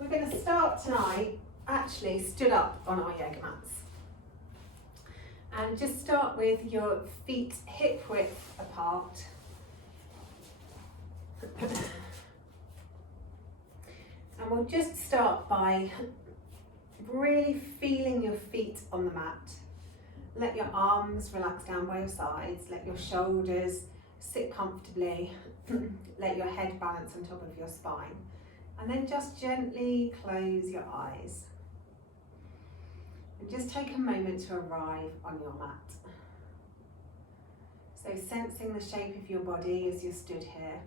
We're going to start tonight actually stood up on our yoga mats. And just start with your feet hip width apart. And we'll just start by really feeling your feet on the mat. Let your arms relax down by your sides, let your shoulders sit comfortably, let your head balance on top of your spine. And then just gently close your eyes. And just take a moment to arrive on your mat. So sensing the shape of your body as you're stood here.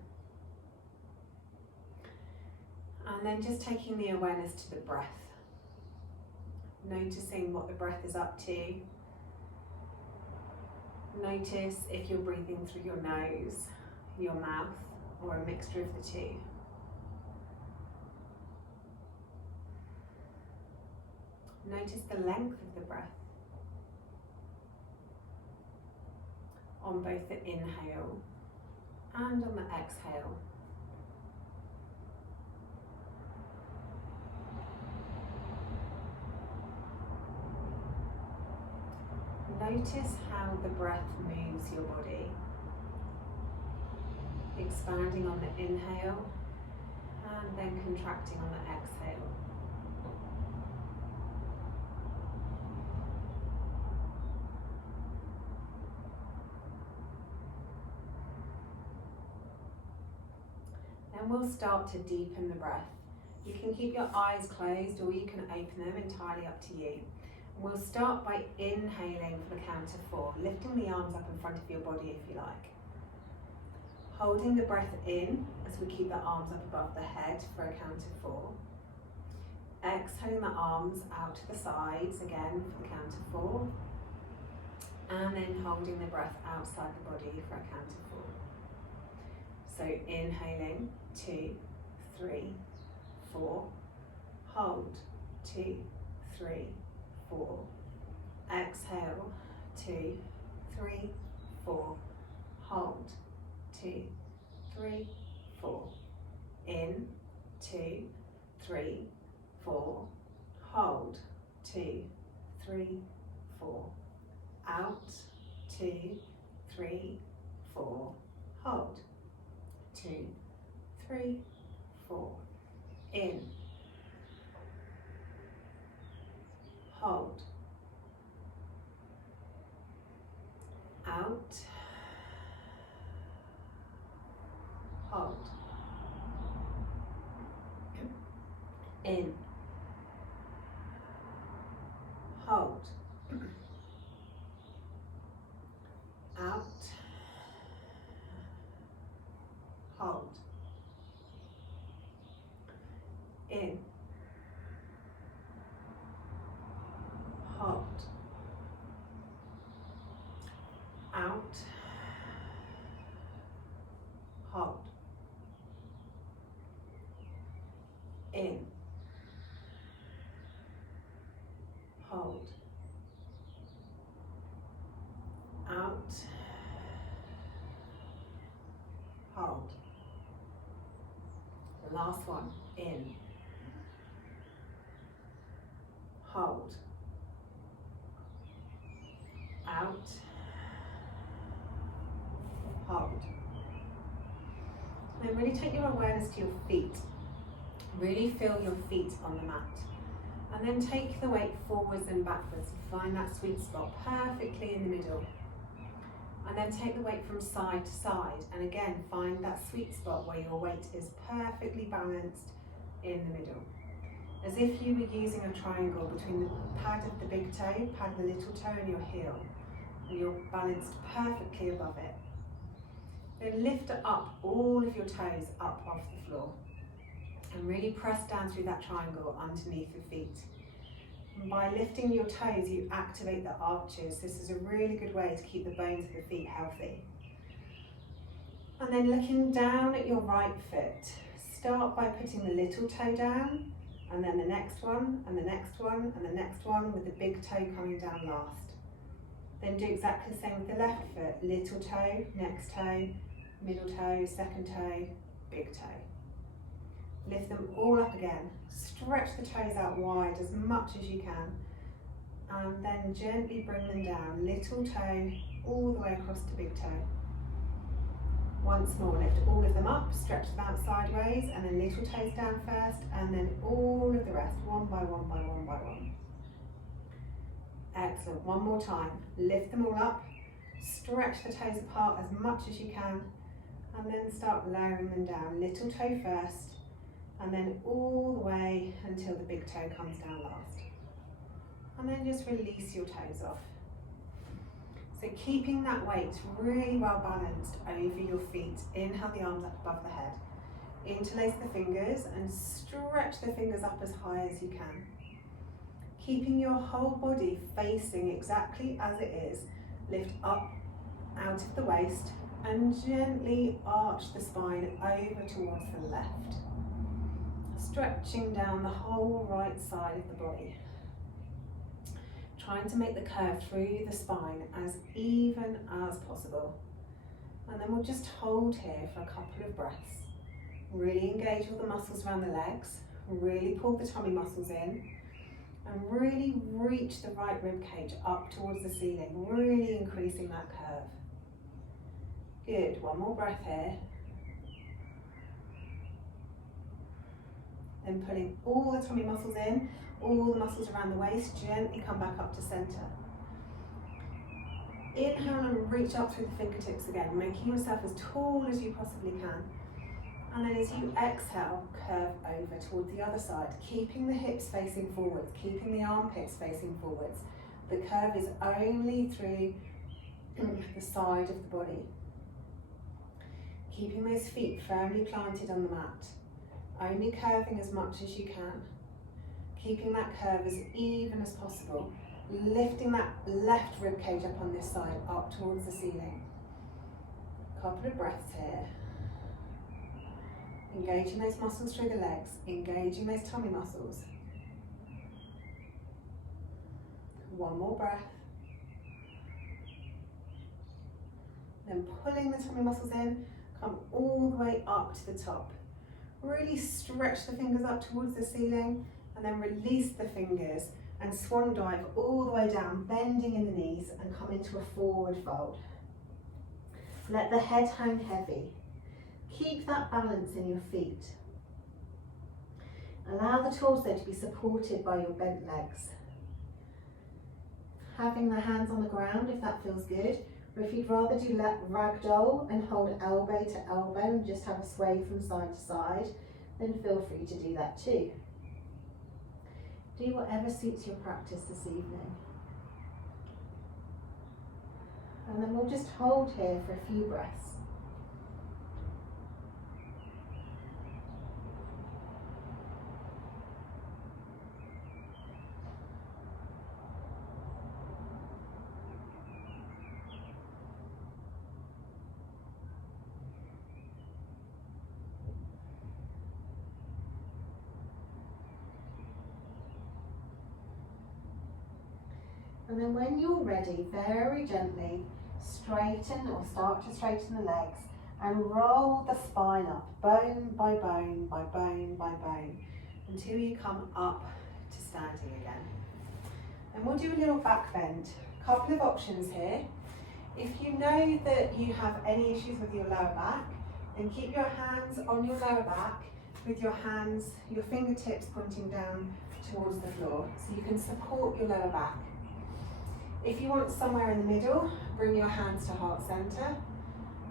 And then just taking the awareness to the breath. Noticing what the breath is up to. Notice if you're breathing through your nose, your mouth, or a mixture of the two. Notice the length of the breath on both the inhale and on the exhale. Notice how the breath moves your body, expanding on the inhale and then contracting on the exhale. Then we'll start to deepen the breath. You can keep your eyes closed or you can open them, entirely up to you. We'll start by inhaling for the count of 4, lifting the arms up in front of your body if you like. Holding the breath in as we keep the arms up above the head for a count of 4. Exhaling the arms out to the sides again for the count of 4. And then holding the breath outside the body for a count of 4. So inhaling, 2, 3, 4. Hold, 2, 3, 4. Exhale, 2, 3, 4. Hold, 2, 3, 4. In, 2, 3, 4. Hold, 2, 3, 4. Out, 2, 3, 4. Hold, 2, 3, 4. In. Hold. Out. Hold. In. Hold. Out. Hold. In. Hold. Out. Hold. In. Hold. Out. Hold. The last one. In. Hold. Out. Hold. Then really take your awareness to your feet. Really feel your feet on the mat. And then take the weight forwards and backwards and find that sweet spot perfectly in the middle. And then take the weight from side to side and again find that sweet spot where your weight is perfectly balanced in the middle. As if you were using a triangle between the pad of the big toe, pad of the little toe and your heel. And you're balanced perfectly above it. Then lift up all of your toes up off the floor. And really press down through that triangle underneath your feet. And by lifting your toes, you activate the arches. This is a really good way to keep the bones of the feet healthy. And then looking down at your right foot, start by putting the little toe down, and then the next one, and the next one, and the next one, with the big toe coming down last. Then do exactly the same with the left foot. Little toe, next toe, middle toe, second toe, big toe. Lift them all up again. Stretch the toes out wide as much as you can. And then gently bring them down. Little toe all the way across to big toe. Once more, lift all of them up, stretch them out sideways, and then little toes down first, and then all of the rest, one by one by one by one. Excellent. One more time. Lift them all up, stretch the toes apart as much as you can, and then start lowering them down. Little toe first, and then all the way until the big toe comes down last. And then just release your toes off. So keeping that weight really well balanced over your feet. Inhale the arms up above the head. Interlace the fingers and stretch the fingers up as high as you can. Keeping your whole body facing exactly as it is. Lift up out of the waist and gently arch the spine over towards the left. Stretching down the whole right side of the body. Trying to make the curve through the spine as even as possible. And then we'll just hold here for a couple of breaths. Really engage all the muscles around the legs. Really pull the tummy muscles in. And really reach the right rib cage up towards the ceiling. Really increasing that curve. Good. One more breath here. Then pulling all the tummy muscles in. All the muscles around the waist, gently come back up to center. Inhale and reach up through the fingertips again, making yourself as tall as you possibly can. And then as you exhale, curve over towards the other side, keeping the hips facing forwards, keeping the armpits facing forwards. The curve is only through the side of the body. Keeping those feet firmly planted on the mat, only curving as much as you can. Keeping that curve as even as possible, lifting that left rib cage up on this side, up towards the ceiling. Couple of breaths here. Engaging those muscles through the legs, engaging those tummy muscles. One more breath. Then pulling the tummy muscles in, come all the way up to the top. Really stretch the fingers up towards the ceiling. And then release the fingers and swan dive all the way down, bending in the knees and come into a forward fold. Let the head hang heavy. Keep that balance in your feet. Allow the torso to be supported by your bent legs. Having the hands on the ground if that feels good, or if you'd rather do ragdoll and hold elbow to elbow and just have a sway from side to side, then feel free to do that too. Do whatever suits your practice this evening. And then we'll just hold here for a few breaths. And then when you're ready, very gently straighten or start to straighten the legs and roll the spine up, bone by bone by bone by bone, until you come up to standing again. And we'll do a little back bend. Couple of options here. If you know that you have any issues with your lower back, then keep your hands on your lower back with your hands, your fingertips pointing down towards the floor, so you can support your lower back. If you want somewhere in the middle, bring your hands to heart center.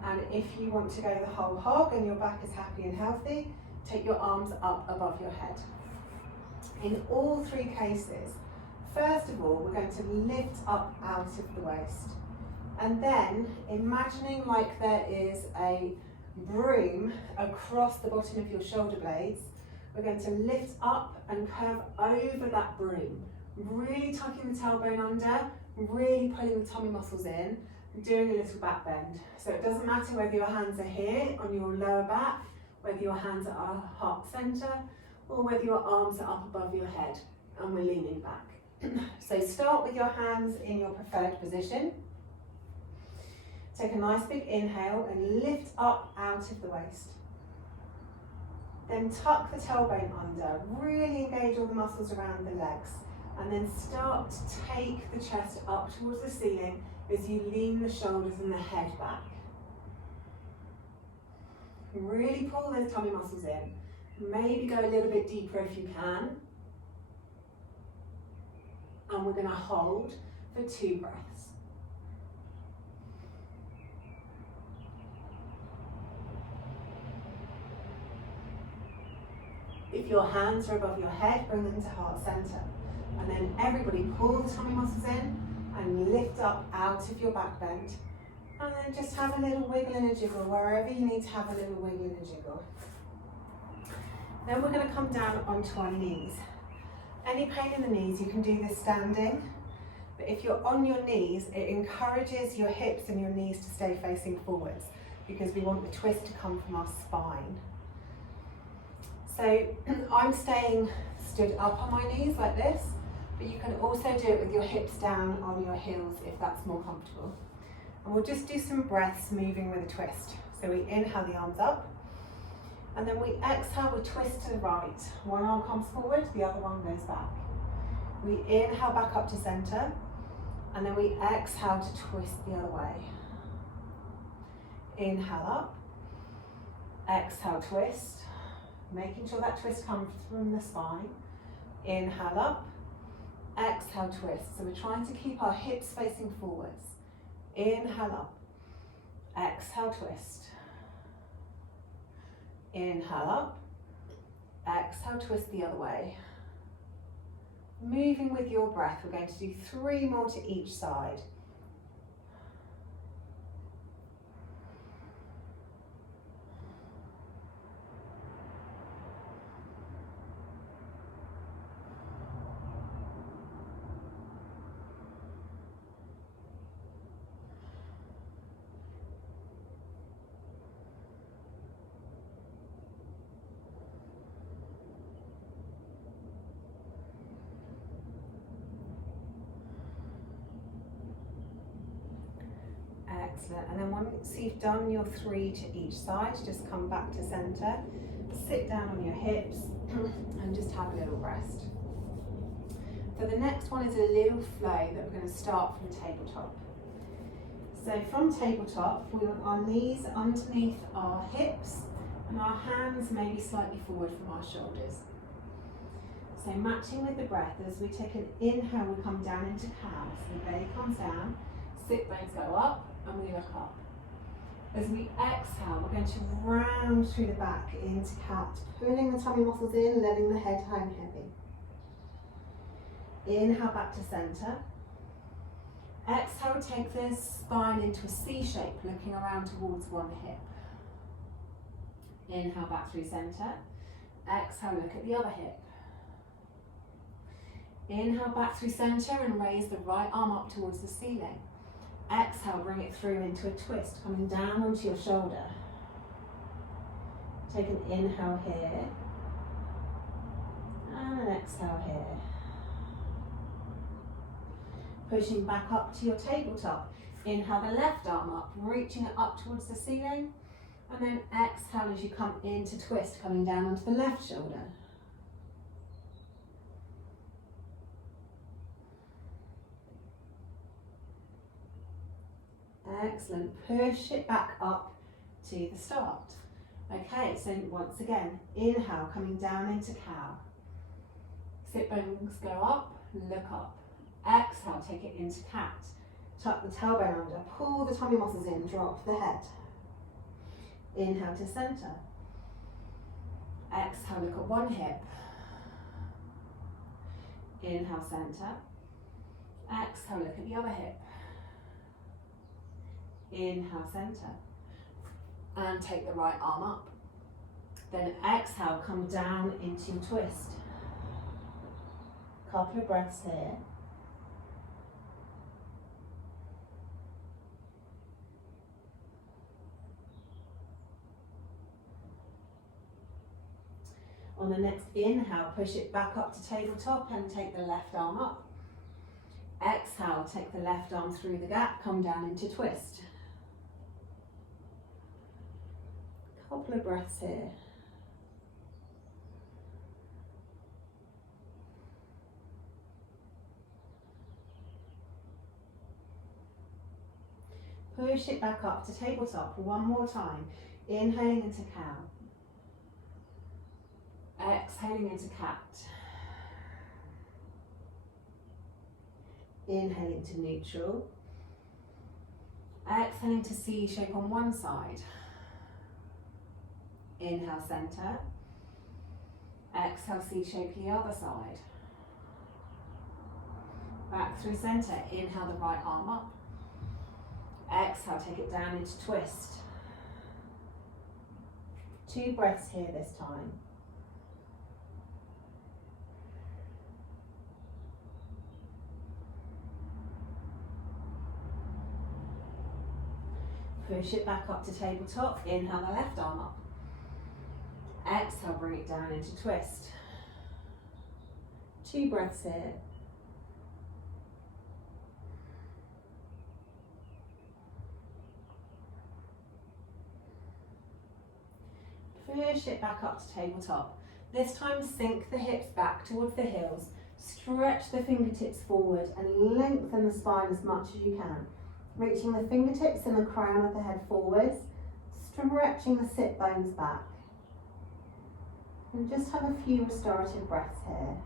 And if you want to go the whole hog and your back is happy and healthy, take your arms up above your head. In all three cases, first of all, we're going to lift up out of the waist. And then, imagining like there is a broom across the bottom of your shoulder blades, we're going to lift up and curve over that broom. Really tucking the tailbone under, really pulling the tummy muscles in, and doing a little back bend. So it doesn't matter whether your hands are here on your lower back, whether your hands are heart center, or whether your arms are up above your head and we're leaning back. So start with your hands in your preferred position. Take a nice big inhale and lift up out of the waist. Then tuck the tailbone under, really engage all the muscles around the legs, and then start to take the chest up towards the ceiling as you lean the shoulders and the head back. Really pull those tummy muscles in. Maybe go a little bit deeper if you can. And we're going to hold for 2 breaths. If your hands are above your head, bring them to heart center. And then everybody pull the tummy muscles in and lift up out of your back bend. And then just have a little wiggle and a jiggle wherever you need to have a little wiggle and a jiggle. Then we're going to come down onto our knees. Any pain in the knees, you can do this standing. But if you're on your knees, it encourages your hips and your knees to stay facing forwards because we want the twist to come from our spine. So I'm staying stood up on my knees like this, but you can also do it with your hips down on your heels if that's more comfortable. And we'll just do some breaths moving with a twist. So we inhale the arms up, and then we exhale, we twist to the right. One arm comes forward, the other one goes back. We inhale back up to center, and then we exhale to twist the other way. Inhale up, exhale, twist. Making sure that twist comes from the spine. Inhale up, exhale, twist. So we're trying to keep our hips facing forwards. Inhale up, exhale, twist. Inhale up, exhale, twist the other way. Moving with your breath, we're going to do 3 more to each side. Excellent. And then once you've done your 3 to each side, just come back to center, sit down on your hips and just have a little rest. So the next one is a little flow that we're going to start from tabletop. So from tabletop, we want our knees underneath our hips and our hands maybe slightly forward from our shoulders. So matching with the breath, as we take an inhale, we come down into cow. So the belly comes down, sit bones go up, and we look up. As we exhale, we're going to round through the back into cat, pulling the tummy muscles in, letting the head hang heavy. Inhale back to center. Exhale, take the spine into a C shape, looking around towards one hip. Inhale back through center. Exhale, look at the other hip. Inhale back through center and raise the right arm up towards the ceiling. Exhale, bring it through into a twist, coming down onto your shoulder. Take an inhale here, and an exhale here. Pushing back up to your tabletop. Inhale the left arm up, reaching it up towards the ceiling, and then exhale as you come into twist, coming down onto the left shoulder. Excellent. Push it back up to the start. Okay, so once again, inhale, coming down into cow. Sit bones go up, look up. Exhale, take it into cat. Tuck the tailbone under, pull the tummy muscles in, drop the head. Inhale to center. Exhale, look at one hip. Inhale, center. Exhale, look at the other hip. Inhale, center, and take the right arm up. Then exhale, come down into twist. Couple of breaths here. On the next inhale, push it back up to tabletop and take the left arm up. Exhale, take the left arm through the gap, come down into twist. Couple of breaths here. Push it back up to tabletop one more time. Inhaling into cow. Exhaling into cat. Inhaling to neutral. Exhaling to C shape on one side. Inhale, center. Exhale, C shape the other side. Back through center. Inhale the right arm up. Exhale, take it down into twist. 2 breaths here this time. Push it back up to tabletop. Inhale the left arm up. Exhale, bring it down into twist. 2 breaths here. Push it back up to tabletop. This time sink the hips back towards the heels. Stretch the fingertips forward and lengthen the spine as much as you can. Reaching the fingertips and the crown of the head forwards. Stretching the sit bones back. And just have a few restorative breaths here.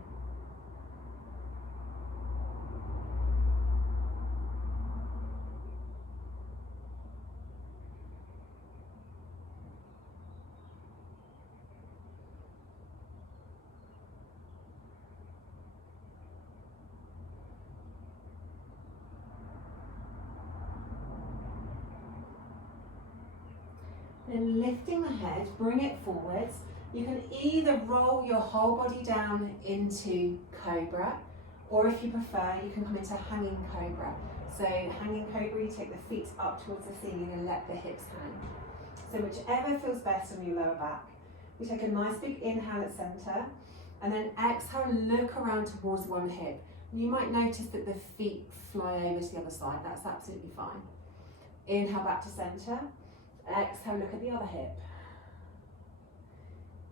Then lifting the head, bring it forwards. You can either roll your whole body down into cobra, or if you prefer, you can come into hanging cobra. So hanging cobra, you take the feet up towards the ceiling and let the hips hang. So whichever feels best on your lower back. We take a nice big inhale at center, and then exhale, look around towards one hip. You might notice that the feet fly over to the other side. That's absolutely fine. Inhale back to center. Exhale, look at the other hip.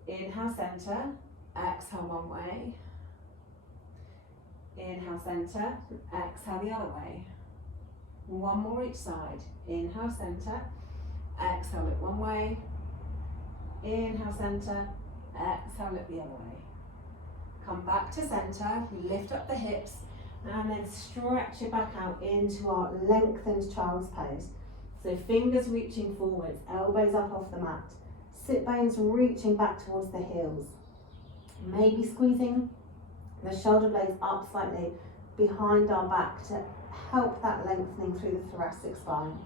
Inhale, center. Exhale, one way. Inhale, center. Exhale, the other way. One more each side. Inhale, center. Exhale, look one way. Inhale, center. Exhale, look the other way. Come back to center. Lift up the hips. And then stretch it back out into our lengthened child's pose. So fingers reaching forwards, elbows up off the mat. Sit bones reaching back towards the heels. Maybe squeezing the shoulder blades up slightly behind our back to help that lengthening through the thoracic spine.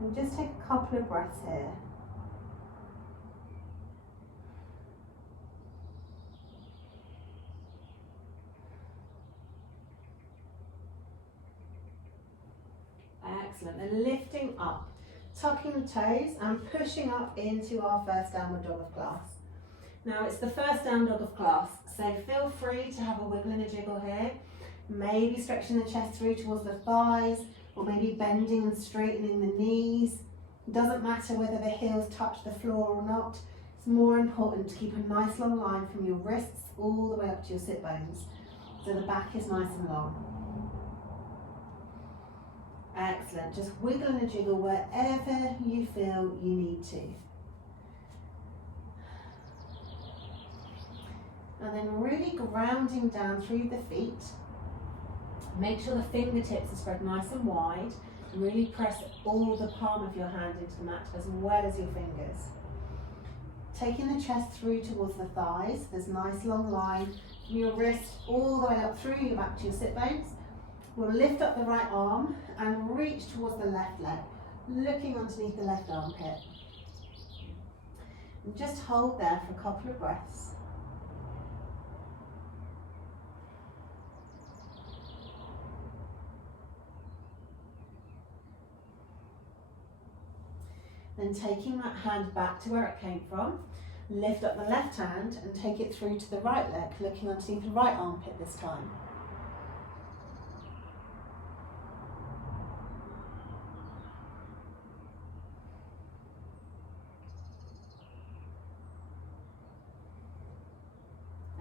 And just take a couple of breaths here. Excellent. And lifting up, tucking the toes and pushing up into our first downward dog of class. Now it's the first down dog of class, so feel free to have a wiggle and a jiggle here. Maybe stretching the chest through towards the thighs, or maybe bending and straightening the knees. It doesn't matter whether the heels touch the floor or not. It's more important to keep a nice long line from your wrists all the way up to your sit bones, so the back is nice and long. Excellent, just wiggle and a jiggle wherever you feel you need to. And then really grounding down through the feet. Make sure the fingertips are spread nice and wide. Really press all the palm of your hand into the mat as well as your fingers. Taking the chest through towards the thighs. There's a nice long line from your wrist all the way up through your back to your sit bones. We'll lift up the right arm and reach towards the left leg, looking underneath the left armpit. And just hold there for a couple of breaths. Then taking that hand back to where it came from, lift up the left hand and take it through to the right leg, looking underneath the right armpit this time.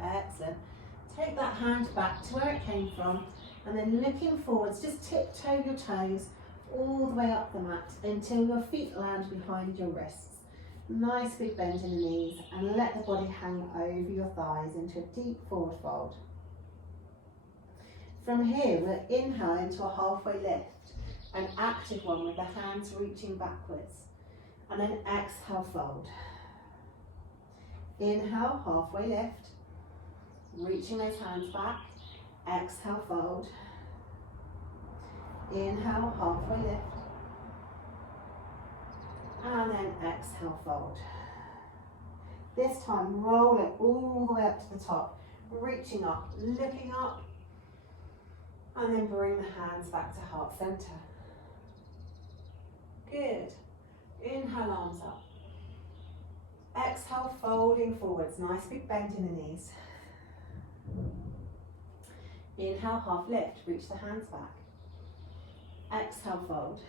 Excellent. Take that hand back to where it came from, and then looking forwards, just tiptoe your toes all the way up the mat until your feet land behind your wrists. Nice big bend in the knees, and let the body hang over your thighs into a deep forward fold. From here, we'll inhale into a halfway lift, an active one with the hands reaching backwards, and then exhale, fold. Inhale, halfway lift, reaching those hands back, exhale, fold. Inhale, halfway lift, and then exhale, fold. This time, roll it all the way up to the top, reaching up, looking up, and then bring the hands back to heart center. Good. Inhale, arms up. Exhale, folding forwards. Nice big bend in the knees. Inhale, half lift. Reach the hands back. Exhale, fold.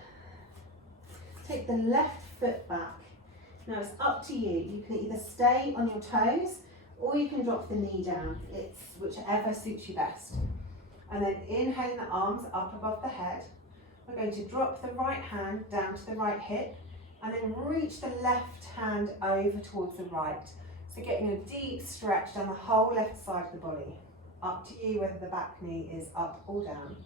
Take the left foot back. Now it's up to you. You can either stay on your toes or you can drop the knee down. It's whichever suits you best. And then inhaling the arms up above the head. We're going to drop the right hand down to the right hip and then reach the left hand over towards the right. So getting a deep stretch down the whole left side of the body. Up to you whether the back knee is up or down.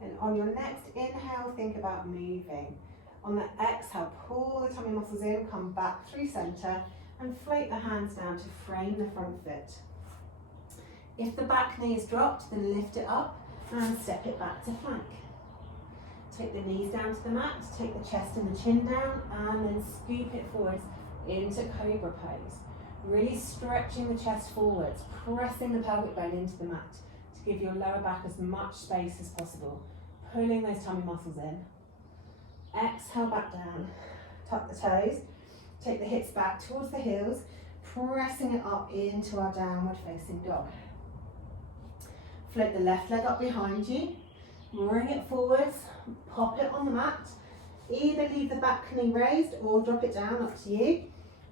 And on your next inhale, think about moving. On the exhale, pull the tummy muscles in, come back through center, and float the hands down to frame the front foot. If the back knee is dropped, then lift it up and step it back to plank. Take the knees down to the mat, take the chest and the chin down, and then scoop it forwards into cobra pose. Really stretching the chest forwards, pressing the pelvic bone into the mat to give your lower back as much space as possible. Pulling those tummy muscles in. Exhale back down, tuck the toes, take the hips back towards the heels, pressing it up into our downward facing dog. Float the left leg up behind you, bring it forwards, pop it on the mat, either leave the back knee raised or drop it down, up to you.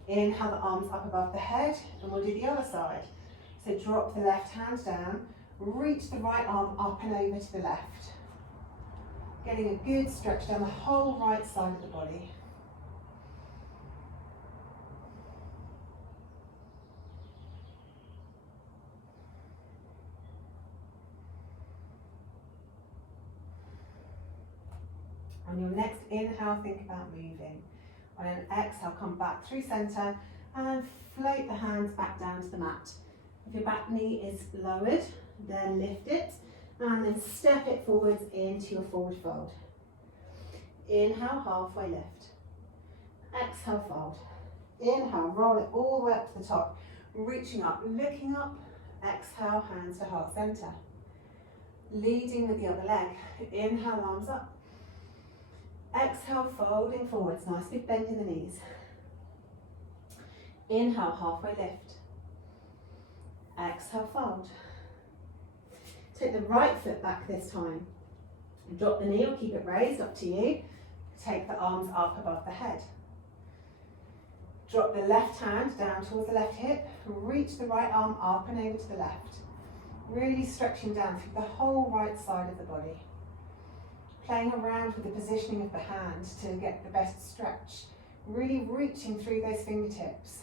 Inhale the arms up above the head, and we'll do the other side. So drop the left hand down, reach the right arm up and over to the left. Getting a good stretch down the whole right side of the body. On your next inhale, think about moving. On an exhale, come back through center and float the hands back down to the mat. If your back knee is lowered, then lift it. And then step it forwards into your forward fold. Inhale, halfway lift. Exhale, fold. Inhale, roll it all the way up to the top. Reaching up, looking up. Exhale, hands to heart center. Leading with the other leg. Inhale, arms up. Exhale, folding forwards. Nice big bend in the knees. Inhale, halfway lift. Exhale, fold. Take the right foot back this time. Drop the knee or keep it raised, up to you. Take the arms up above the head. Drop the left hand down towards the left hip. Reach the right arm up and over to the left. Really stretching down through the whole right side of the body. Playing around with the positioning of the hand to get the best stretch. Really reaching through those fingertips.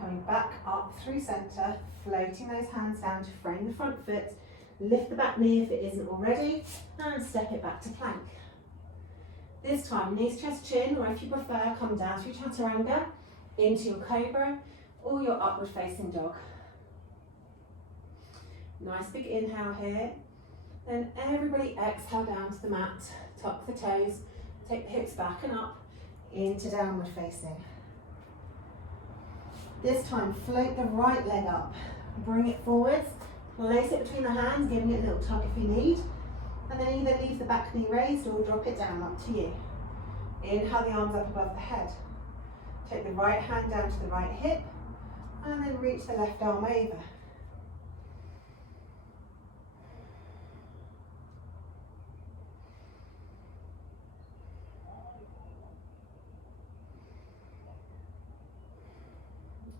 Coming back up through center, floating those hands down to frame the front foot, lift the back knee if it isn't already, and step it back to plank. This time, knees, chest, chin, or if you prefer, come down through chaturanga, into your cobra, or your upward facing dog. Nice big inhale here. Then everybody exhale down to the mat, tuck the toes, take the hips back and up, into downward facing. This time, float the right leg up, bring it forwards, place it between the hands, giving it a little tug if you need, and then either leave the back knee raised or drop it down, up to you. Inhale the arms up above the head. Take the right hand down to the right hip, and then reach the left arm over.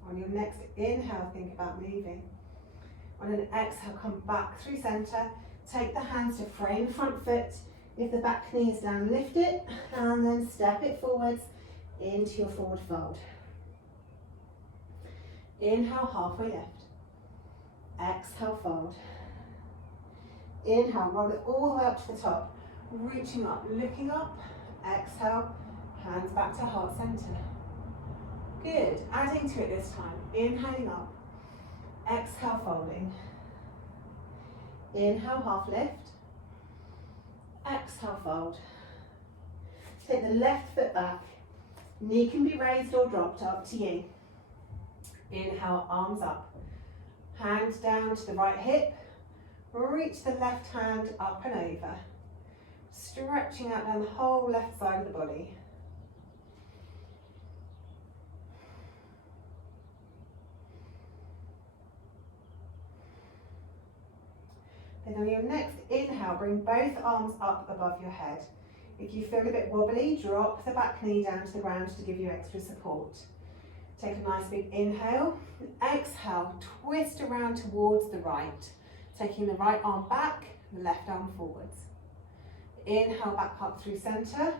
On your next inhale, think about moving. On an exhale, come back through center. Take the hands to frame the front foot. If the back knee is down, lift it and then step it forwards into your forward fold. Inhale, halfway lift. Exhale, fold. Inhale, roll it all the way up to the top. Reaching up, looking up. Exhale, hands back to heart center. Good, adding to it this time. Inhaling up. Exhale, folding. Inhale, half lift. Exhale, fold. Take the left foot back. Knee can be raised or dropped, up to you. Inhale, arms up. Hand down to the right hip. Reach the left hand up and over. Stretching out down the whole left side of the body. Then on your next inhale, bring both arms up above your head. If you feel a bit wobbly, drop the back knee down to the ground to give you extra support. Take a nice big inhale. Exhale, twist around towards the right. Taking the right arm back, the left arm forwards. Inhale, back up through center.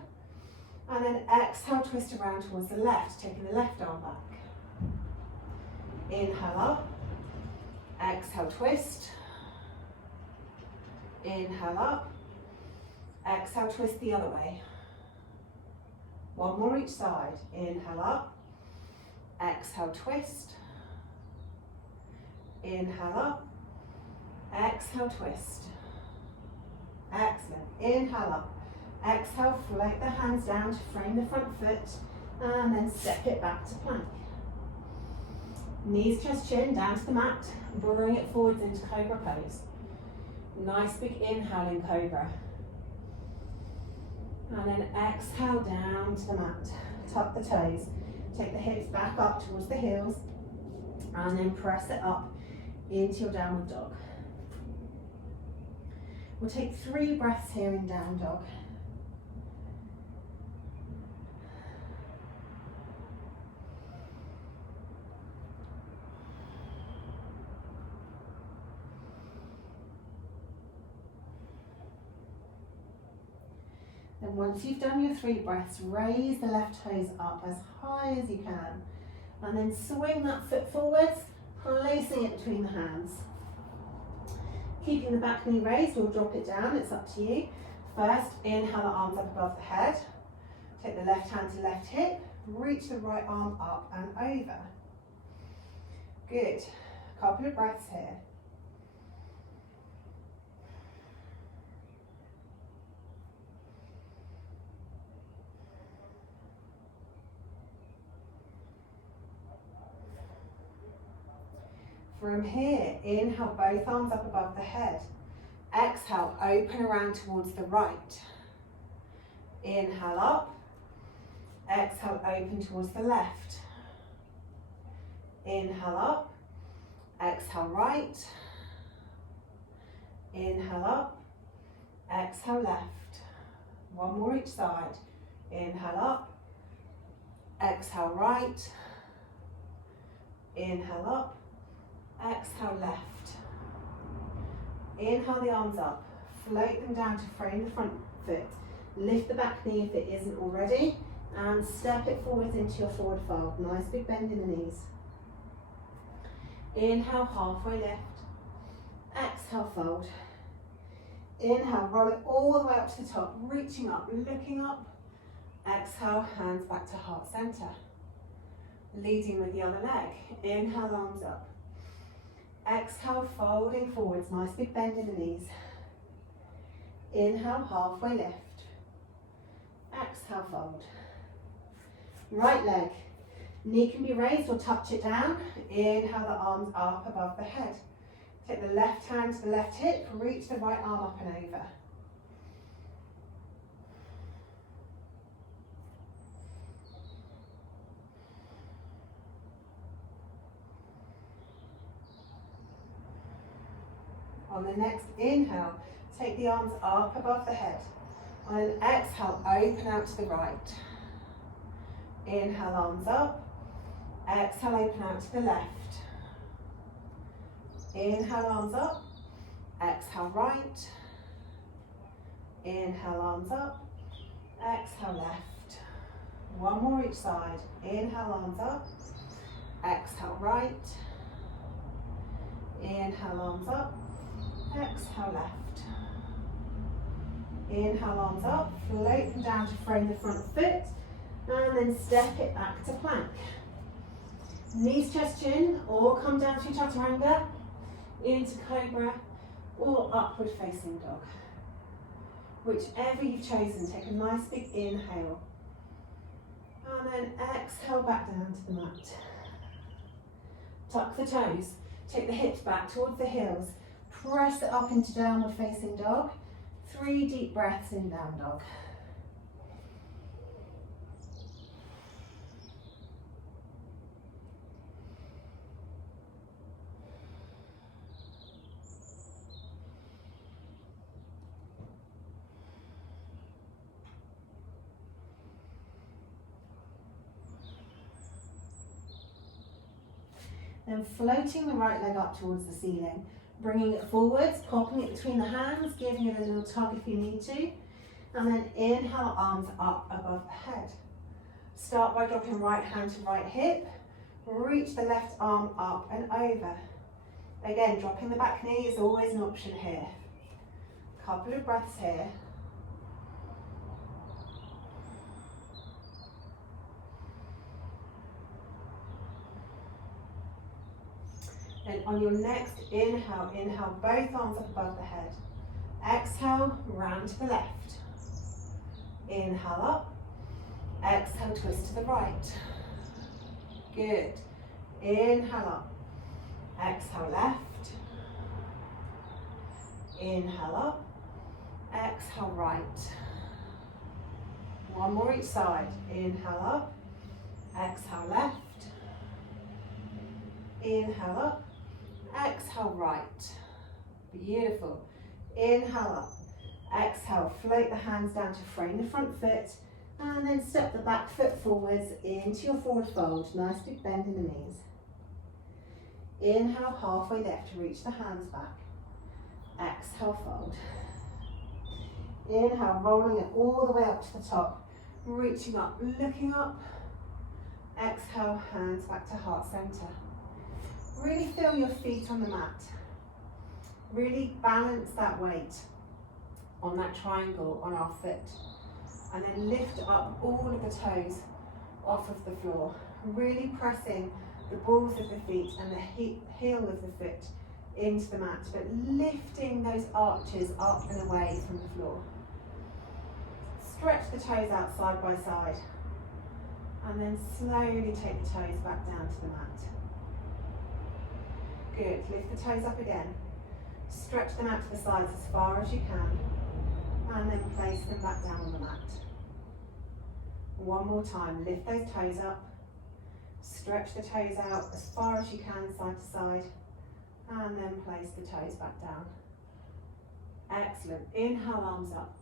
And then exhale, twist around towards the left, taking the left arm back. Inhale up. Exhale, twist. Inhale up. Exhale, twist the other way. One more each side. Inhale up. Exhale, twist. Inhale up. Exhale, twist. Excellent. Inhale up. Exhale, float the hands down to frame the front foot and then step it back to plank. Knees, chest, chin down to the mat. Bring it forwards into cobra pose. Nice big inhale in cobra. And then exhale down to the mat. Tuck the toes. Take the hips back up towards the heels. And then press it up into your downward dog. We'll take 3 breaths here in down dog. Then once you've done your 3 breaths, raise the left toes up as high as you can. And then swing that foot forwards, placing it between the hands. Keeping the back knee raised or drop it down, it's up to you. First, inhale the arms up above the head. Take the left hand to left hip, reach the right arm up and over. Good, couple of breaths here. From here, inhale both arms up above the head. Exhale, open around towards the right. Inhale up. Exhale, open towards the left. Inhale up. Exhale, right. Inhale up. Exhale, left. One more each side. Inhale up. Exhale, right. Inhale up. Exhale, left. Inhale the arms up. Float them down to frame the front foot. Lift the back knee if it isn't already. And step it forwards into your forward fold. Nice big bend in the knees. Inhale, halfway lift. Exhale, fold. Inhale, roll it all the way up to the top. Reaching up, looking up. Exhale, hands back to heart center. Leading with the other leg. Inhale, arms up. Exhale, folding forwards, nice big bend in the knees. Inhale, halfway lift. Exhale, fold. Right leg. Knee can be raised or touch it down. Inhale the arms up above the head. Take the left hand to the left hip, reach the right arm up and over. On the next inhale, take the arms up above the head. On an exhale, open out to the right. Inhale, arms up. Exhale, open out to the left. Inhale, arms up. Exhale, right. Inhale, arms up. Exhale, left. One more each side. Inhale, arms up. Exhale, right. Inhale, arms up. Exhale, left. Inhale, arms up. Float them down to frame the front foot. And then step it back to plank. Knees, chest, chin, or come down to chaturanga, into cobra, or upward facing dog. Whichever you've chosen, take a nice big inhale. And then exhale back down to the mat. Tuck the toes, take the hips back towards the heels, press it up into downward facing dog. 3 deep breaths in down dog. Then floating the right leg up towards the ceiling, bringing it forwards, popping it between the hands, giving it a little tug if you need to. And then inhale, arms up above the head. Start by dropping right hand to right hip. Reach the left arm up and over. Again, dropping the back knee is always an option here. Couple of breaths here. Then on your next inhale, inhale both arms up above the head. Exhale, round to the left. Inhale up. Exhale, twist to the right. Good. Inhale up. Exhale, left. Inhale up. Exhale, right. One more each side. Inhale up. Exhale, left. Inhale up. Exhale, right. Beautiful. Inhale up. Exhale, float the hands down to frame the front foot and then step the back foot forwards into your forward fold. Nice big bend in the knees. Inhale, halfway lift, reach the hands back. Exhale, fold. Inhale, rolling it all the way up to the top. Reaching up, looking up. Exhale, hands back to heart center. Really feel your feet on the mat. Really balance that weight on that triangle on our foot. And then lift up all of the toes off of the floor. Really pressing the balls of the feet and the heel of the foot into the mat, but lifting those arches up and away from the floor. Stretch the toes out side by side. And then slowly take the toes back down to the mat. Good, lift the toes up again. Stretch them out to the sides as far as you can. And then place them back down on the mat. One more time, lift those toes up. Stretch the toes out as far as you can, side to side. And then place the toes back down. Excellent, inhale, arms up.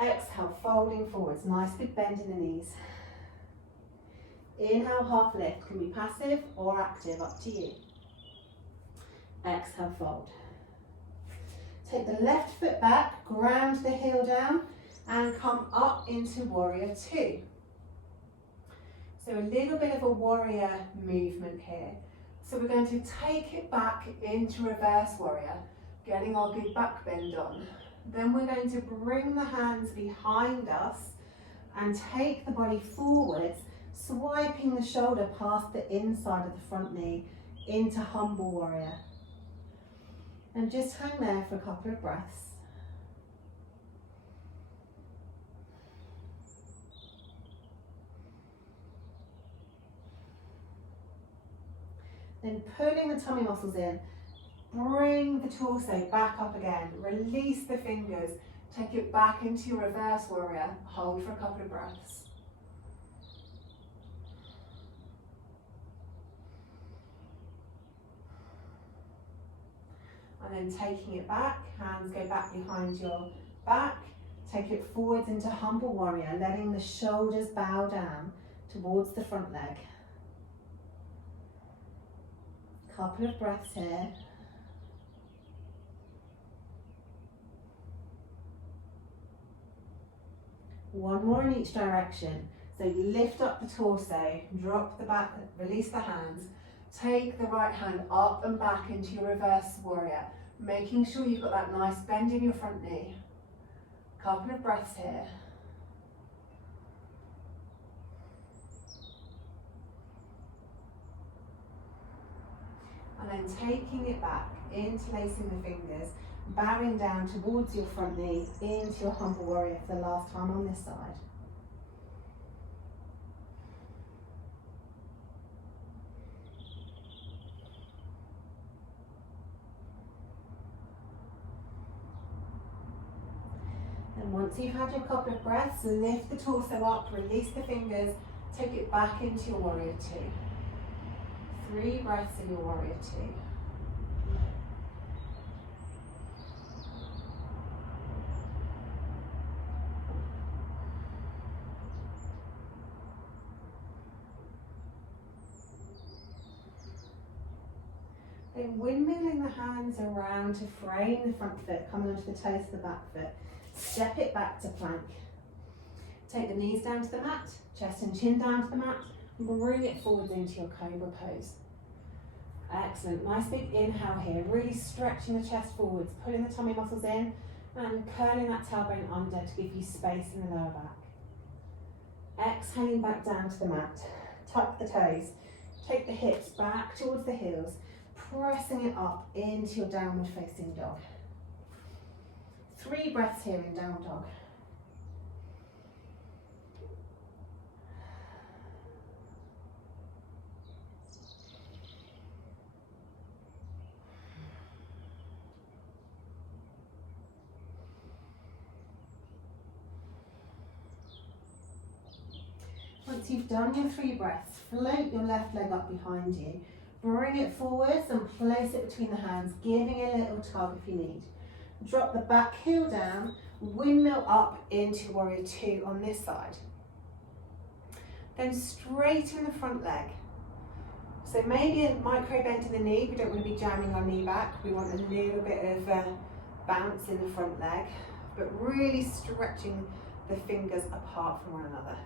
Exhale, folding forwards, nice big bend in the knees. Inhale, half lift, can be passive or active, up to you. Exhale, fold. Take the left foot back, ground the heel down, and come up into warrior two. So a little bit of a warrior movement here. So we're going to take it back into reverse warrior, getting our good back bend on. Then we're going to bring the hands behind us and take the body forwards, swiping the shoulder past the inside of the front knee into humble warrior. And just hang there for a couple of breaths. Then pulling the tummy muscles in, bring the torso back up again, release the fingers, take it back into your reverse warrior, hold for a couple of breaths. And then taking it back, hands go back behind your back, take it forwards into humble warrior, letting the shoulders bow down towards the front leg. Couple of breaths here. One more in each direction. So you lift up the torso, drop the back, release the hands. Take the right hand up and back into your reverse warrior, making sure you've got that nice bend in your front knee. Couple of breaths here. And then taking it back, interlacing the fingers, bowing down towards your front knee, into your humble warrior for the last time on this side. And once you've had your couple of breaths, lift the torso up, release the fingers, take it back into your warrior two. 3 breaths in your warrior two. Then windmilling the hands around to frame the front foot, coming onto the toes of the back foot. Step it back to plank. Take the knees down to the mat, chest and chin down to the mat, and bring it forwards into your cobra pose. Excellent, nice big inhale here, really stretching the chest forwards, pulling the tummy muscles in and curling that tailbone under to give you space in the lower back. Exhaling back down to the mat, tuck the toes, take the hips back towards the heels, pressing it up into your downward facing dog. 3 breaths here in down dog. Once you've done your 3 breaths, float your left leg up behind you. Bring it forwards and place it between the hands, giving it a little tug if you need. Drop the back heel down, windmill up into warrior two on this side. Then straighten the front leg. So maybe a micro bend in the knee. We don't want to be jamming our knee back. We want a little bit of bounce in the front leg, but really stretching the fingers apart from one another.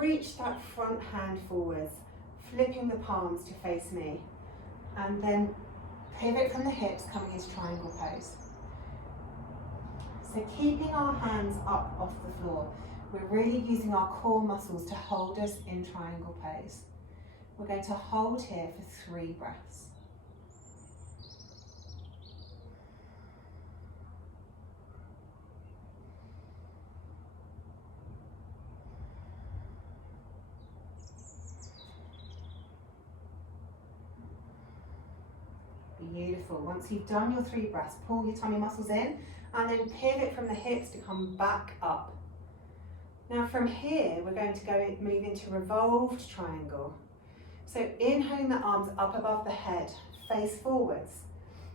Reach that front hand forwards, flipping the palms to face me, and then pivot from the hips, coming into triangle pose. So keeping our hands up off the floor, we're really using our core muscles to hold us in triangle pose. We're going to hold here for 3 breaths. Beautiful. Once you've done your 3 breaths, pull your tummy muscles in and then pivot from the hips to come back up. Now from here, we're going to move into revolved triangle. So inhaling the arms up above the head, face forwards.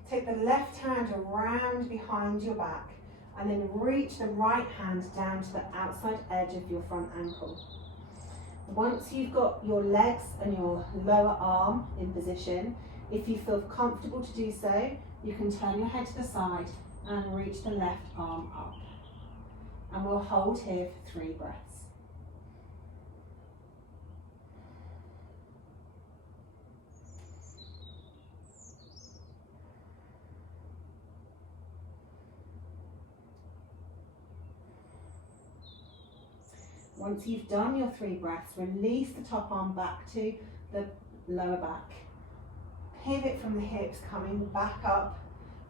Take the left hand around behind your back and then reach the right hand down to the outside edge of your front ankle. Once you've got your legs and your lower arm in position, if you feel comfortable to do so, you can turn your head to the side and reach the left arm up. And we'll hold here for 3 breaths. Once you've done your 3 breaths, release the top arm back to the lower back. Pivot from the hips, coming back up,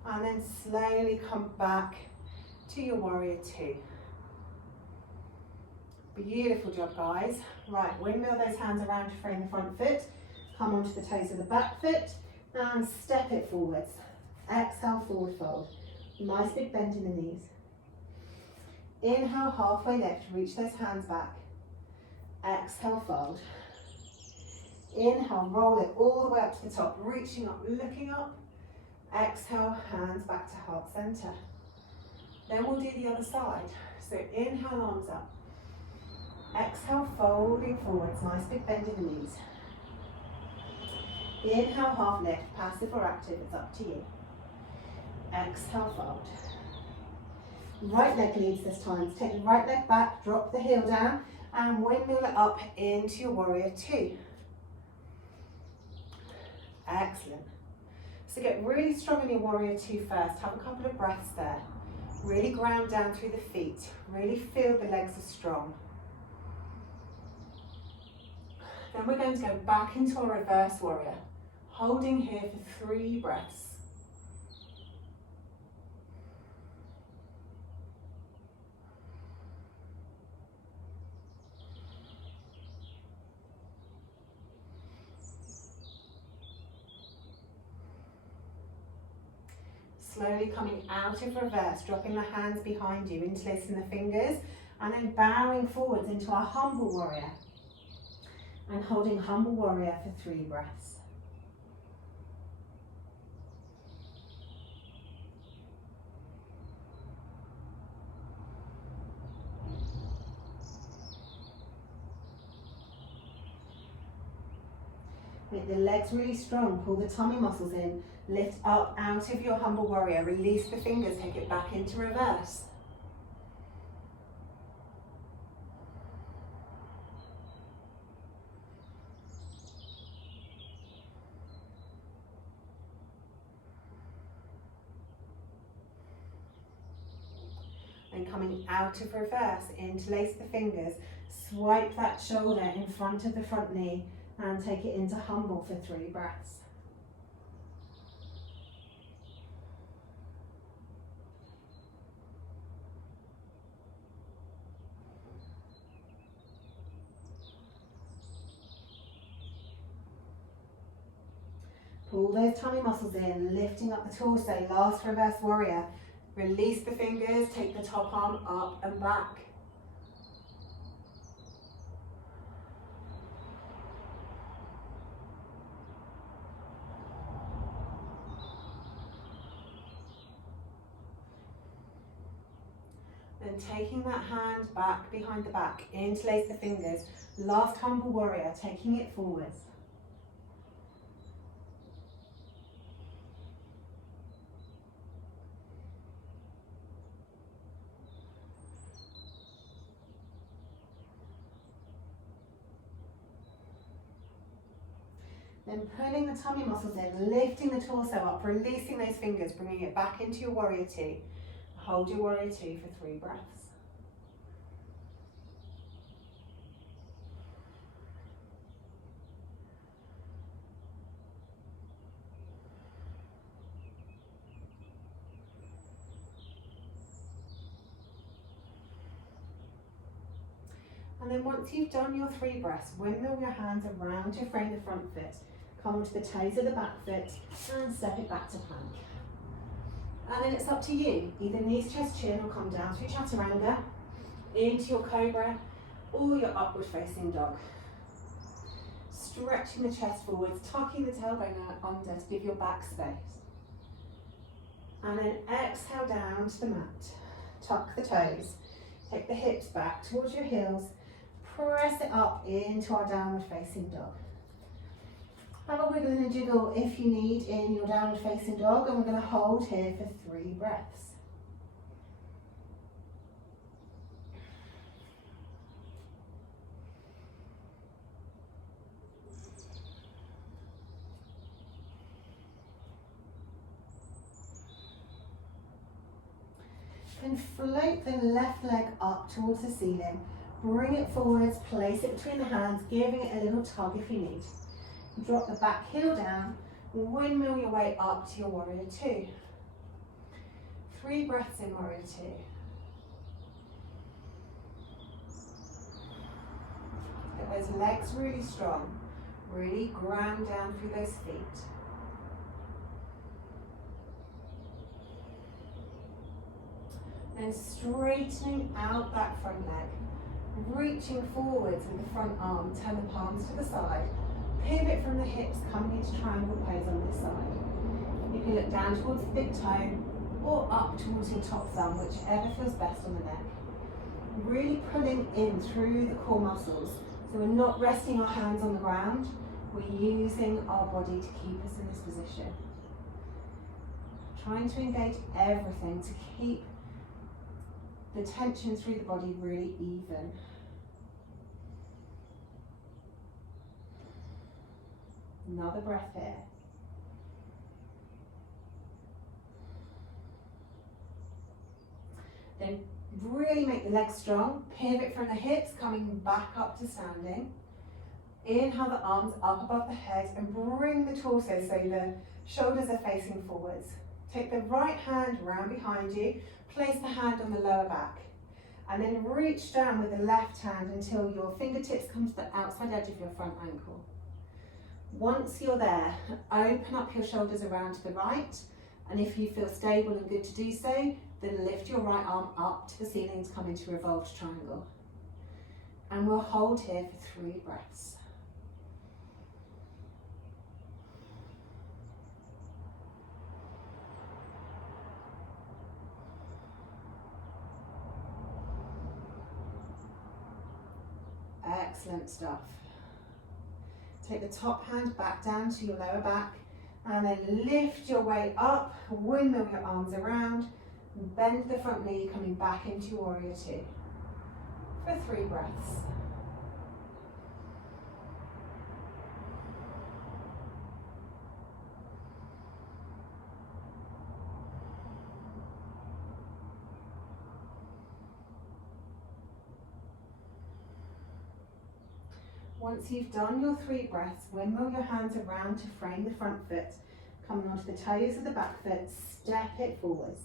and then slowly come back to your warrior two. Beautiful job, guys. Right, windmill those hands around to frame the front foot, come onto the toes of the back foot, and step it forwards. Exhale, forward fold. Nice big bend in the knees. Inhale, halfway lift, reach those hands back. Exhale, fold. Inhale, roll it all the way up to the top, reaching up, looking up. Exhale, hands back to heart center. Then we'll do the other side. So inhale, arms up. Exhale, folding forwards, nice big bend in the knees. Inhale, half lift, passive or active, it's up to you. Exhale, fold. Right leg leads this time. So take the right leg back, drop the heel down, and windmill it up into your warrior two. Excellent. So get really strong in your warrior two first. Have a couple of breaths there. Really ground down through the feet. Really feel the legs are strong. Then we're going to go back into our reverse warrior, holding here for 3 breaths. Slowly coming out of reverse, dropping the hands behind you, interlacing the fingers, and then bowing forwards into our humble warrior. And holding humble warrior for 3 breaths. Make the legs really strong, pull the tummy muscles in, lift up out of your humble warrior, release the fingers, take it back into reverse. And coming out of reverse, interlace the fingers, swipe that shoulder in front of the front knee and take it into humble for 3 breaths. Pull those tummy muscles in, lifting up the torso, last reverse warrior. Release the fingers, take the top arm up and back. Then taking that hand back behind the back, interlace the fingers, last humble warrior, taking it forwards. Then pulling the tummy muscles in, lifting the torso up, releasing those fingers, bringing it back into your warrior two. Hold your warrior two for 3 breaths. And then once you've done your 3 breaths, windmill your hands around to frame the front foot. Come onto the toes of the back foot and step it back to plank. And then it's up to you. Either knees, chest, chin, or come down through chaturanga, into your cobra, or your upward facing dog. Stretching the chest forwards, tucking the tailbone under to give your back space. And then exhale down to the mat. Tuck the toes. Take the hips back towards your heels. Press it up into our downward facing dog. Have a wiggle and a jiggle if you need in your downward facing dog, and we're going to hold here for 3 breaths. And float the left leg up towards the ceiling. Bring it forwards, place it between the hands, giving it a little tug if you need. Drop the back heel down, windmill your way up to your warrior two. 3 breaths in warrior two. Get those legs really strong, really ground down through those feet. Then straightening out that front leg, reaching forwards with the front arm, turn the palms to the side. Pivot from the hips, coming into triangle pose on this side. You can look down towards the big toe or up towards your top thumb, whichever feels best on the neck. Really pulling in through the core muscles. So we're not resting our hands on the ground, We're using our body to keep us in this position. Trying to engage everything to keep the tension through the body really even. Another breath here. Then really make the legs strong. Pivot from the hips, coming back up to standing. Inhale the arms up above the head and bring the torso so the shoulders are facing forwards. Take the right hand round behind you, place the hand on the lower back, and then reach down with the left hand until your fingertips come to the outside edge of your front ankle. Once you're there, open up your shoulders around to the right, and if you feel stable and good to do so, then lift your right arm up to the ceiling to come into revolved triangle. And we'll hold here for 3 breaths. Excellent stuff. Take the top hand back down to your lower back and then lift your way up, windmill your arms around, bend the front knee coming back into Warrior 2 for 3 breaths. Once you've done your 3 breaths, windmill your hands around to frame the front foot, coming onto the toes of the back foot, step it forwards.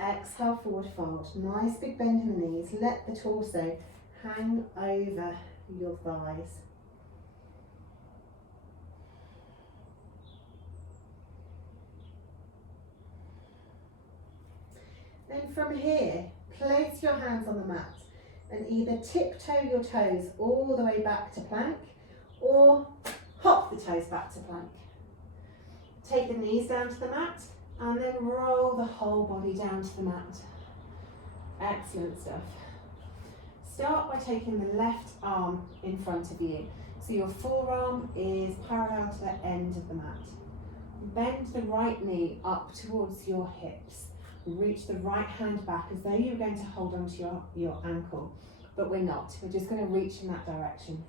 Exhale, forward fold. Nice big bend in the knees. Let the torso hang over your thighs. Then from here, place your hands on the mat and either tiptoe your toes all the way back to plank or hop the toes back to plank. Take the knees down to the mat and then roll the whole body down to the mat. Excellent stuff. Start by taking the left arm in front of you. So your forearm is parallel to the end of the mat. Bend the right knee up towards your hips. Reach the right hand back as though you're going to hold onto your ankle, but we're not. We're just going to reach in that direction.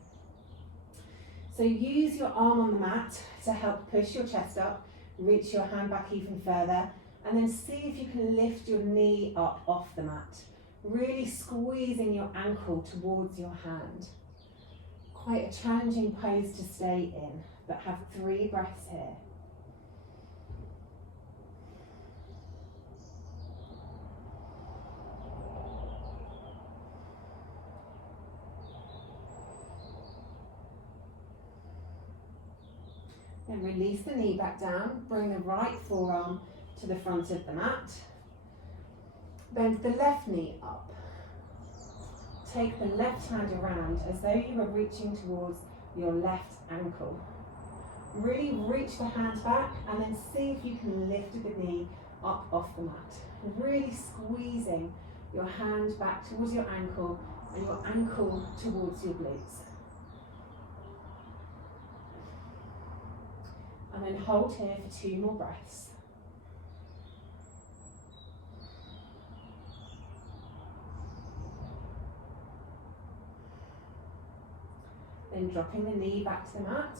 So use your arm on the mat to help push your chest up, reach your hand back even further, and then see if you can lift your knee up off the mat, really squeezing your ankle towards your hand. Quite a challenging pose to stay in, but have 3 breaths here. Then release the knee back down, bring the right forearm to the front of the mat. Bend the left knee up. Take the left hand around as though you were reaching towards your left ankle. Really reach the hand back and then see if you can lift the knee up off the mat. Really squeezing your hand back towards your ankle and your ankle towards your glutes. And then hold here for 2 more breaths. Then dropping the knee back to the mat,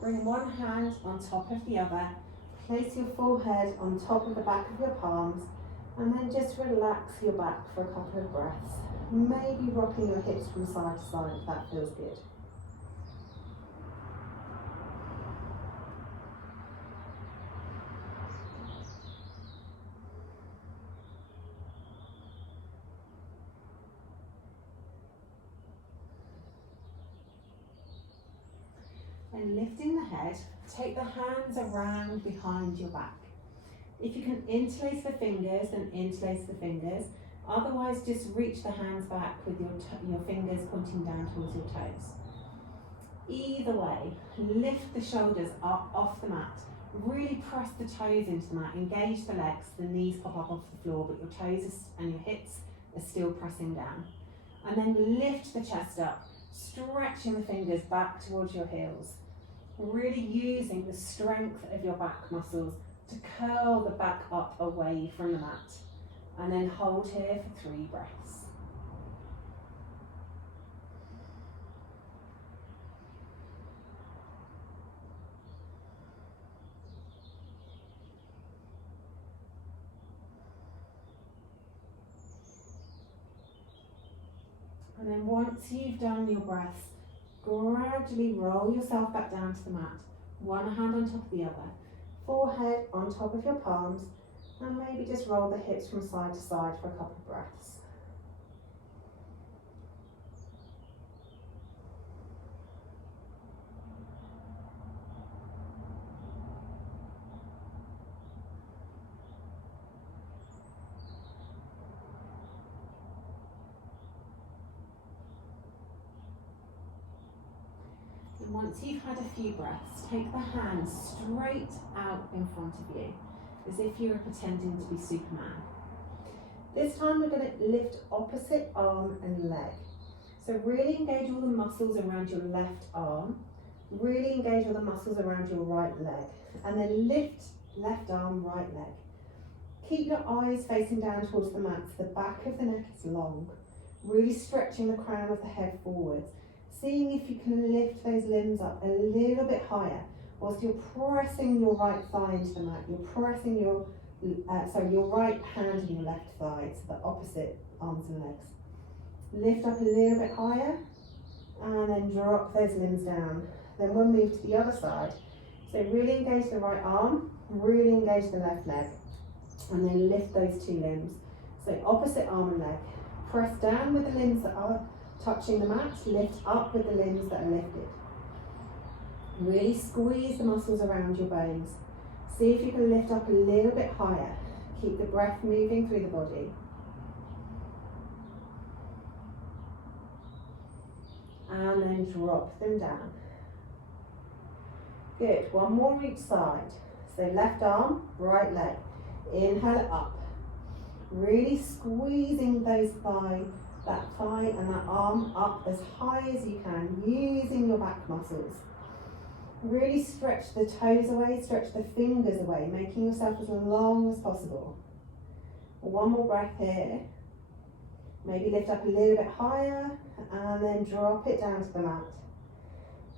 bring one hand on top of the other, place your forehead on top of the back of your palms, and then just relax your back for a couple of breaths. Maybe rocking your hips from side to side if that feels good. And lifting the head, take the hands around behind your back. If you can interlace the fingers, then interlace the fingers. Otherwise, just reach the hands back with your fingers pointing down towards your toes. Either way, lift the shoulders up off the mat. Really press the toes into the mat. Engage the legs, the knees pop up off the floor, but your toes and your hips are still pressing down. And then lift the chest up, stretching the fingers back towards your heels. Really using the strength of your back muscles to curl the back up away from the mat. And then hold here for 3 breaths. And then once you've done your breaths, gradually roll yourself back down to the mat. One hand on top of the other. Forehead on top of your palms. And maybe just roll the hips from side to side for a couple of breaths. And once you've had a few breaths, take the hands straight out in front of you, as if you were pretending to be Superman. This time we're going to lift opposite arm and leg. So really engage all the muscles around your left arm, really engage all the muscles around your right leg, and then lift left arm, right leg. Keep your eyes facing down towards the mat so the back of the neck is long, really stretching the crown of the head forwards. Seeing if you can lift those limbs up a little bit higher whilst you're pressing your right thigh into the mat. You're pressing your right hand and your left thigh, so the opposite arms and legs. Lift up a little bit higher and then drop those limbs down. Then we'll move to the other side. So really engage the right arm, really engage the left leg, and then lift those 2 limbs. So opposite arm and leg. Press down with the limbs that are touching the mat, lift up with the limbs that are lifted. Really squeeze the muscles around your bones. See if you can lift up a little bit higher. Keep the breath moving through the body. And then drop them down. Good, one more each side. So left arm, right leg. Inhale it up. Really squeezing that thigh and that arm up as high as you can, using your back muscles. Really stretch the toes away, stretch the fingers away, making yourself as long as possible. One more breath here. Maybe lift up a little bit higher and then drop it down to the mat.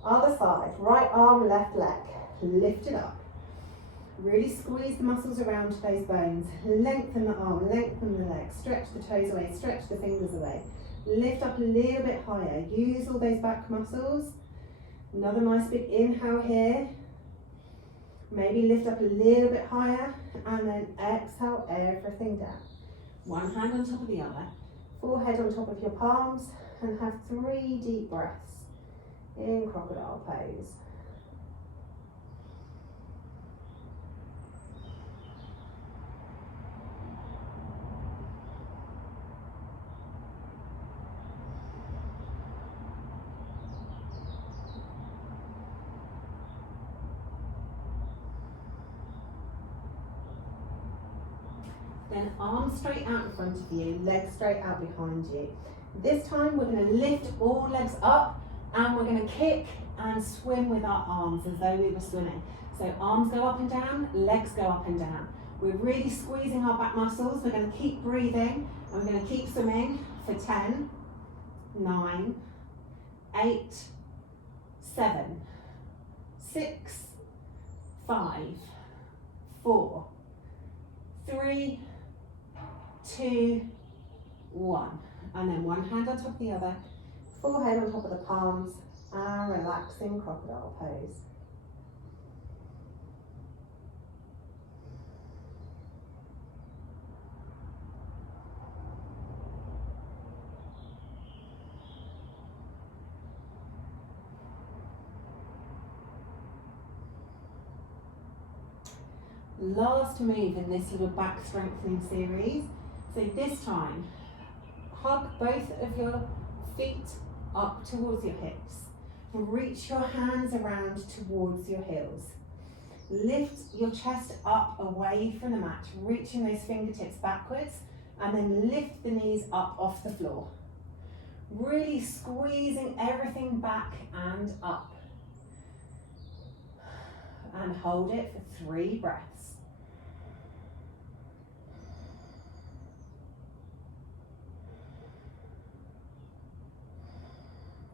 Other side, right arm, left leg. Lift it up. Really squeeze the muscles around those bones. Lengthen the arm, lengthen the leg. Stretch the toes away, stretch the fingers away. Lift up a little bit higher. Use all those back muscles. Another nice big inhale here. Maybe lift up a little bit higher and then exhale everything down. One hand on top of the other. Forehead on top of your palms and have 3 deep breaths in crocodile pose. Then arms straight out in front of you, legs straight out behind you. This time we're going to lift all legs up and we're going to kick and swim with our arms as though we were swimming. So arms go up and down, legs go up and down. We're really squeezing our back muscles. We're going to keep breathing and we're going to keep swimming for 10, 9, 8, 7, 6, 5, 4, 3, 2, 1. And then one hand on top of the other, forehead on top of the palms, and relaxing crocodile pose. Last move in this little back strengthening series. So this time, hug both of your feet up towards your hips. Reach your hands around towards your heels. Lift your chest up away from the mat, reaching those fingertips backwards, and then lift the knees up off the floor. Really squeezing everything back and up. and hold it for 3 breaths.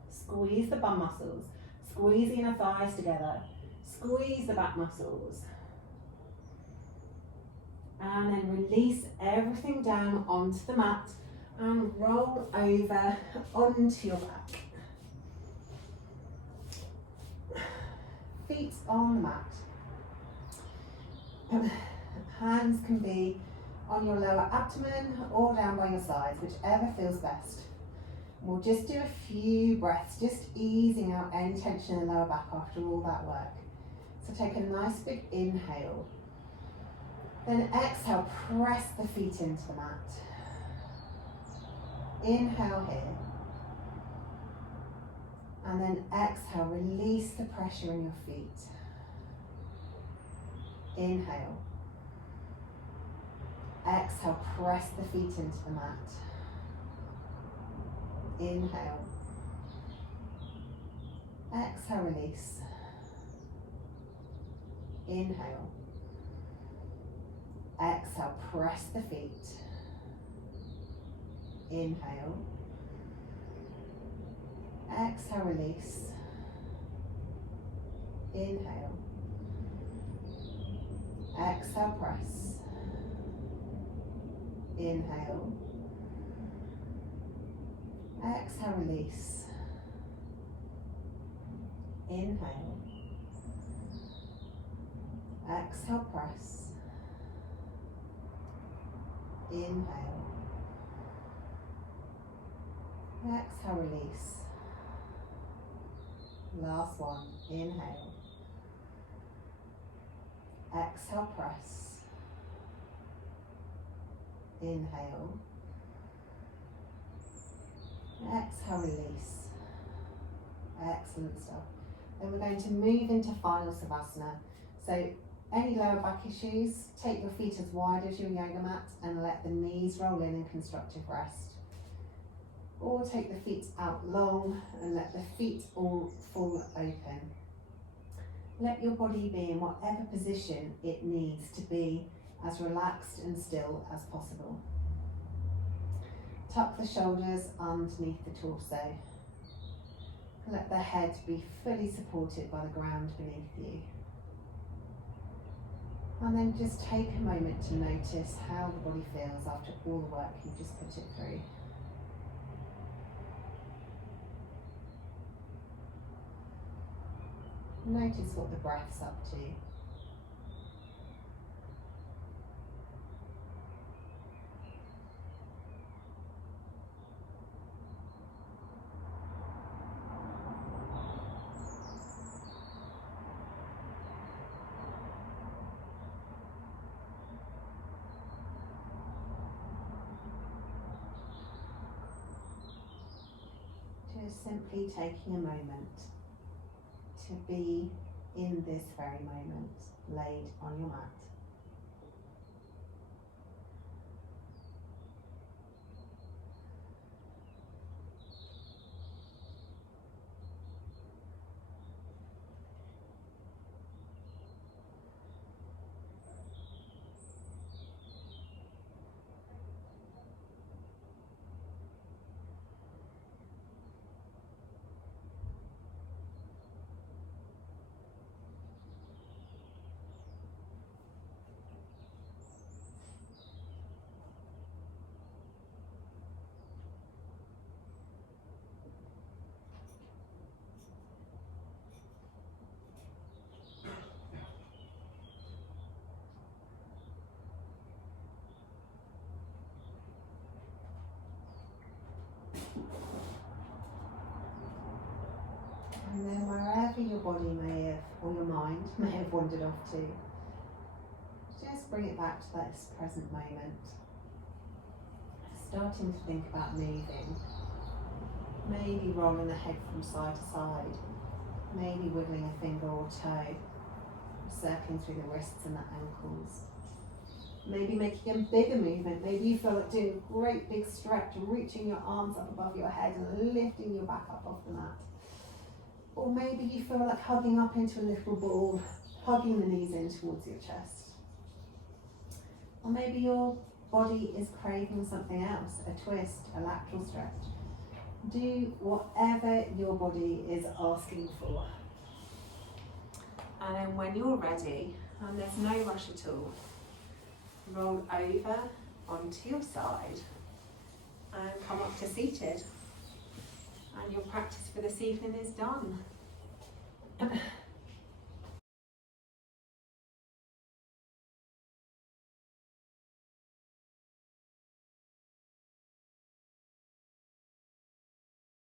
Squeeze the bum muscles, squeeze the inner thighs together, squeeze the back muscles. And then release everything down onto the mat and roll over onto your back. Feet on the mat. Hands can be on your lower abdomen or down by your sides, whichever feels best. We'll just do a few breaths, just easing out any tension in the lower back after all that work. So take a nice big inhale. Then exhale, press the feet into the mat. Inhale here. And then exhale, release the pressure in your feet. Inhale. Exhale, press the feet into the mat. Inhale. Exhale, release. Inhale. Exhale, press the feet. Inhale. Exhale, release. Inhale. Exhale, press. Inhale. Exhale, release. Inhale. Exhale, press. Inhale. Exhale, release. Last one. Inhale. Exhale, press. Inhale. Exhale, release. Excellent stuff. Then we're going to move into final Savasana. So any lower back issues, take your feet as wide as your yoga mat and let the knees roll in constructive rest. Or take the feet out long and let the feet all fall open. Let your body be in whatever position it needs to be, as relaxed and still as possible. Tuck the shoulders underneath the torso. Let the head be fully supported by the ground beneath you. And then just take a moment to notice how the body feels after all the work you just put it through. Notice what the breath's up to. Just simply taking a moment to be in this very moment, laid on your mat. And then wherever your body may have, or your mind may have wandered off to, just bring it back to this present moment. Starting to think about moving. Maybe rolling the head from side to side. Maybe wiggling a finger or toe. Circling through the wrists and the ankles. Maybe making a bigger movement. Maybe you feel like doing a great big stretch and reaching your arms up above your head and lifting your back up off the mat. Or maybe you feel like hugging up into a little ball hugging the knees in towards your chest. Or maybe your body is craving something else, a twist, a lateral stretch. Do whatever your body is asking for. And then when you're ready, and there's no rush at all, roll over onto your side and come up to seated. And your practice for this evening is done.